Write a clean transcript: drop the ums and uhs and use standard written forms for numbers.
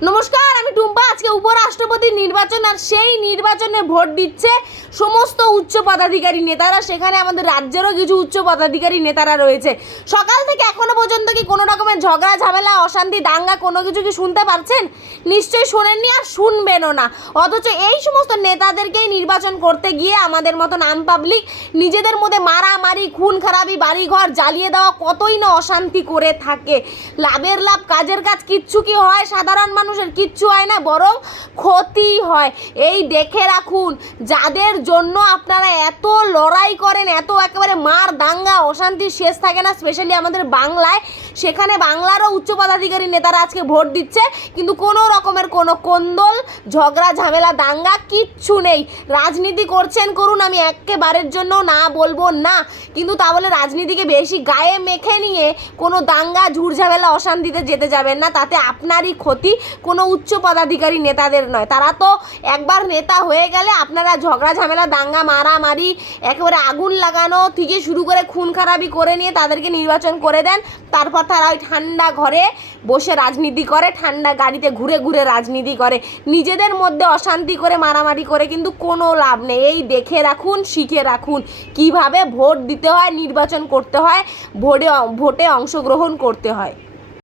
নমস্কার, আমি টুম্পা। আজকে উপরাষ্ট্রপতি নির্বাচন, আর সেই নির্বাচনে ভোট দিচ্ছে সমস্ত উচ্চ পদাধিকারী নেতারা। সেখানে আমাদের রাজ্যেরও কিছু উচ্চ পদাধিকারী নেতারা রয়েছে। সকাল থেকে এখনো পর্যন্ত কি কোনো রকমের ঝগড়া ঝামেলা, অশান্তি, দাঙ্গা কোনো কিছু কি শুনতে পারছেন? নিশ্চয়ই শোনেননি, আর শুনবেনও না। অথচ এই সমস্ত নেতাদেরকেই নির্বাচন করতে গিয়ে আমাদের মতন আম পাবলিক নিজেদের মধ্যে মারামারি, খুন খারাপি, বাড়িঘর জ্বালিয়ে দেওয়া, কতই না অশান্তি করে থাকে। লাভের লাভ, কাজের কাজ, কিচ্ছু কি হয়? সাধারণ মানুষের কিচ্ছু হয় না, বরং ক্ষতি হয়। এই দেখে রাখুন, যাদের জন্য আপনারা এত লড়াই করেন, এত একেবারে মার দাঙ্গা অশান্তির শেষ থাকে না, স্পেশালি আমাদের বাংলায়, সেখানে বাংলারও উচ্চ পদাধিকারী নেতারা আজকে ভোট দিচ্ছে, কিন্তু কোনো রকমের কোনো কোন্দল, ঝগড়া ঝামেলা, দাঙ্গা কিচ্ছু নেই। রাজনীতি করছেন করুন, আমি একেবারের জন্য না বলবো না, কিন্তু তা বলে রাজনীতিকে বেশি গায়ে মেখে নিয়ে কোনো দাঙ্গা ঝুড়ঝামেলা অশান্তিতে যেতে যাবেন না। তাতে আপনারই ক্ষতি, কোনো উচ্চ পদাধিকারী নেতাদের নয়। তারা তো একবার নেতা হয়ে গেলে আপনারা ঝগড়া ঝামেলা, দাঙ্গা, মারামারি, একেবারে আগুন লাগানো থেকে শুরু করে খুন খারাপি করে নিয়ে তাদেরকে নির্বাচন করে দেন। তারপর তারা ওই ঠান্ডা ঘরে বসে রাজনীতি করে, ঠান্ডা গাড়িতে ঘুরে ঘুরে রাজনীতি করে, নিজেদের মধ্যে অশান্তি করে, মারামারি করে, কিন্তু কোনো লাভ নেই। এই দেখে রাখুন, শিখে রাখুন কিভাবে ভোট দিতে হয়, নির্বাচন করতে হয়, ভোটে অংশগ্রহণ করতে হয়।